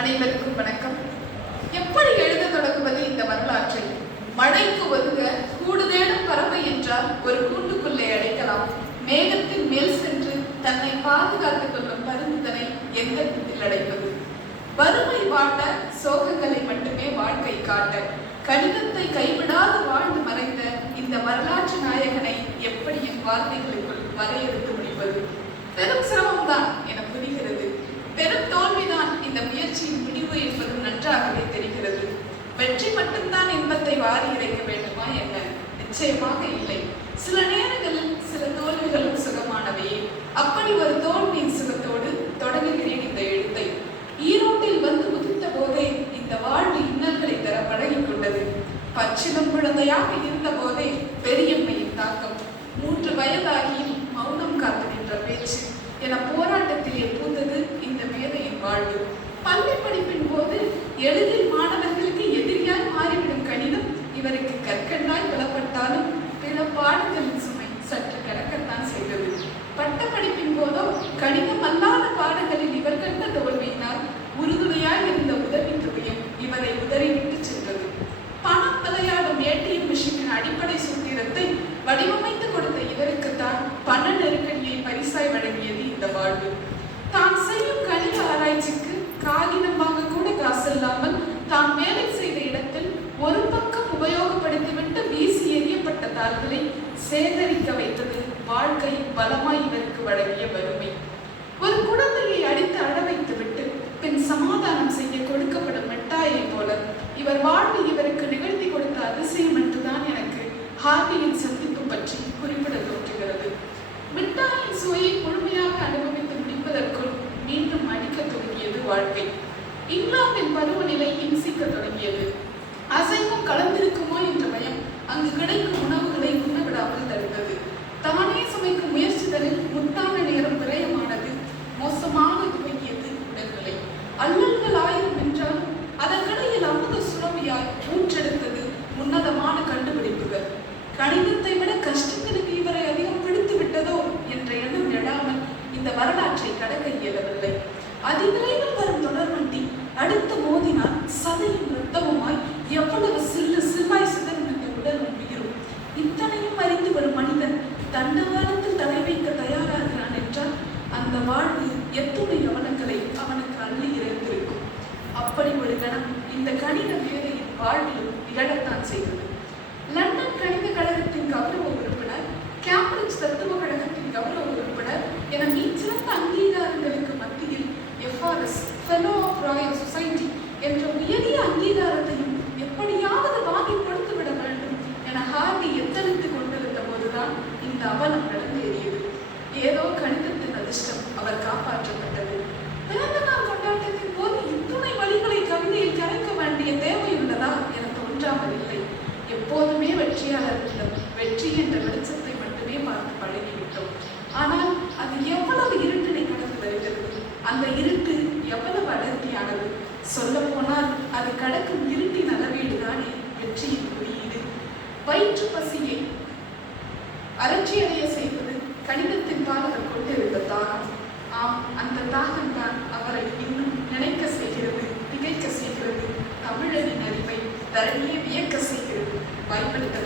அனைவருக்கும் வணக்கம். எப்படி எழுத தொடங்குவது இந்த வரலாற்றை? மழைக்கு ஒதுங்க கூடுதேனும் பறவை என்றால் ஒரு கூண்டுக்குள்ளே அடைக்கலாம். மேகத்தின் மேல் சென்று தன்னை பாதுகாத்துக் கொள்ளும் பருந்துதனை எந்த கூட்டில் அடைப்பது? வறுமை வாட்ட, சோகங்களை மட்டுமே வாழ்க்கை காட்ட, கடிதத்தை கைவிடாது வாழ்ந்து மறைந்த இந்த வரலாற்று நாயகனை எப்படி என் வார்த்தைகளுக்குள் வரையறுத்து முடிப்பது? பெரும் சிரமம்தான் என புரிகிறது. பெரும் தோல்விதான் இந்த முயற்சியின் முடிவு என்பது நன்றாகவே தெரிகிறது. வெற்றி மட்டும்தான் இன்பத்தை வாரி இறைக்க வேண்டுமா என்ன? நிச்சயமாக இல்லை. சில நேரங்களில் சில தோல்விகளும் சுகமானவையே. அப்படி ஒரு தோல்வியின் சுகத்தோடு தொடங்குகிறேன் இந்த எழுத்தை. ஈரோட்டில் வந்து உதித்த போதே இந்த வாழ்வு இன்னல்களை தர பழகிக் கொண்டது. பச்சிலம் குழந்தையாக இருந்த போதே பெரியம்மையின் தாக்கம், 3 வயதாகியும் மௌனம் காத்து நின்ற பேச்சு என போராட்டத்திலே பூந்தது இந்த மேதையின் வாழ்வு. பள்ளி படிப்பின் போது எளிதில் மாணவர்களுக்கு எதிரியாய் மாறிவிடும் கணிதம் இவருக்கு கற்கண்டாய் புலப்பட்டாலும் பிற பாடங்களின் சுமை சற்று கடக்கத்தான் செய்தது. பட்ட படிப்பின் போதோ கணிதம் அல்லாத பாடங்களில் இவர் கண்ட தோல்வியினால் உறுதுணையாய் இருந்த உதவி தொகையும் இவரை உதறிவிட்டு சென்றது. பணம் விளையாடும் ஏடிஎம் மிஷினின் அடிப்படை சூத்திரத்தை வடிவமைத்து கொடுத்த இவருக்குத்தான் பண நெருக்கடியை பரிசாய் வழங்கியது இந்த வாழ்வு. தான் செய்யும் கணித ஆராய்ச்சிக்கு காகிதம் வாங்க கூட காசில்லாமல் தான் வேலை செய்த இடத்தில் ஒரு பக்கம் உபயோகப்படுத்திவிட்டு வீசி எறியப்பட்ட தாள்களை சேகரிக்க வைத்தது வாழ்க்கையின் பலமாய் இவருக்கு வழங்கிய வறுமை. ஒரு குழந்தையை அடித்து அழ வைத்துவிட்டு பின் சமாதானம் செய்ய கொடுக்கப்படும் மிட்டாயை போல இவர் வாழ்வு இவருக்கு நிகழ்த்தி கொடுத்த அதிசயம் என்றுதான் எனக்கு ஹார்டியின் சந்திப்பு பற்றி குறிப்பிட தோன்றுகிறது. மிட்டாயின் சுவையை முழுமையாக அனுபவித்து முடிப்பதற்குள் மீண்டும் அடிக்க தொடங்கியது வாழ்க்கை. இங்கிலாந்தின் பருவநிலை இம்சிக்க தொடங்கியது. அசைவம் கலந்திருக்குமோ என்ற பயம் அங்கு கிடைக்கும் உணவுகளை உண்ணவிடாமல் தடுத்தது. தானே சமைக்கும் முயற்சிகளில் முத்தான நேரம் விரயமானது. மோசமாக துவங்கியது உடல்நிலை. அல்லல்கள் 1000 என்றாலும் அதற்கிடையில் அமுத சுரபியாய் ஊற்றெடுத்தது உன்னதமான கண்டுபிடிப்புகள். கணிதத்தை விட கஷ்டங்களுக்கு இவரை அதிகம் பிடித்து விட்டதோ என்ற எண்ணம் எழாமல் இந்த வரலாற்றை கடக்க இயலவில்லை. அதிவிரைவில் வரும் தொடர்வண்டி அடுத்து மோதினால் சதையும் இரத்தமுமாய் எவ்வளவு சில்லாய் சிதறிந்த உடல் உயிரும். இத்தனையும் அறிந்து ஒரு மனிதன் தண்டவாளத்தில் தலை வைக்க தயாராகிறான் என்றால் அந்த வாழ்வு எத்துணை கவனங்களை அவனுக்கு அள்ளி இறைந்திருக்கும். அப்படி ஒரு கணம் இந்த கணித மேதையின் வாழ்விலும் நிகழத்தான் செய்தது. லண்டன் கணித கழகத்தின் கௌரவ உறுப்பினர், கேம்பிரிட்ஜ் தத்துவ கழகத்தின் கௌரவ உறுப்பினர் என மீச்சிறந்த அங்கீகாரங்களுக்கு மத்தியில் FRS fellow of Royal Society என்ற உயரிய அங்கீகாரத்தையும் எப்படியாவது வாங்கி கொடுத்து விட வேண்டும் என ஹார்டி எத்தனித்துக் கொண்டிருந்த போதுதான் இந்த அவலம் நடந்தேறியது. ஏதோ கணிதத்தின் அதிர்ஷ்டம் அவர் காப்பாற்றப்பட்டது. பிறந்த நாள் கொண்டாட்டத்தின் போது இத்துணை வழிகளை கவிதையில் கரைக்க வேண்டிய தேவை உள்ளதா என தோன்றாமல் இல்லை. எப்போதுமே வெற்றியாளர்களிடம் வெற்றி என்ற வெளிச்சத்தை மட்டுமே பார்த்து பழகிவிட்டோம். ஆனால் அது எவ்வளவு இருட்டினை கடந்து வருகிறது, அந்த இருட்டு எவ்வளவு அடர்த்தியானது. சொல்ல போனால் அது கடக்கும் இருட்டின் அளவீடுதானே வெற்றியின் குறியீடு. வயிற்று பசியை அலட்சியடைய செய்வது கணிதத்தின் பால் அவர் கொண்டிருந்த தாகம். ஆம், அந்த தாகம் தான் அவரை இன்னும் நினைக்க செய்கிறது, திகைக்க செய்கிறது. தமிழனின் அறிவை தரணியை வியக்க செய்கிறது. வாய்ப்பளித்த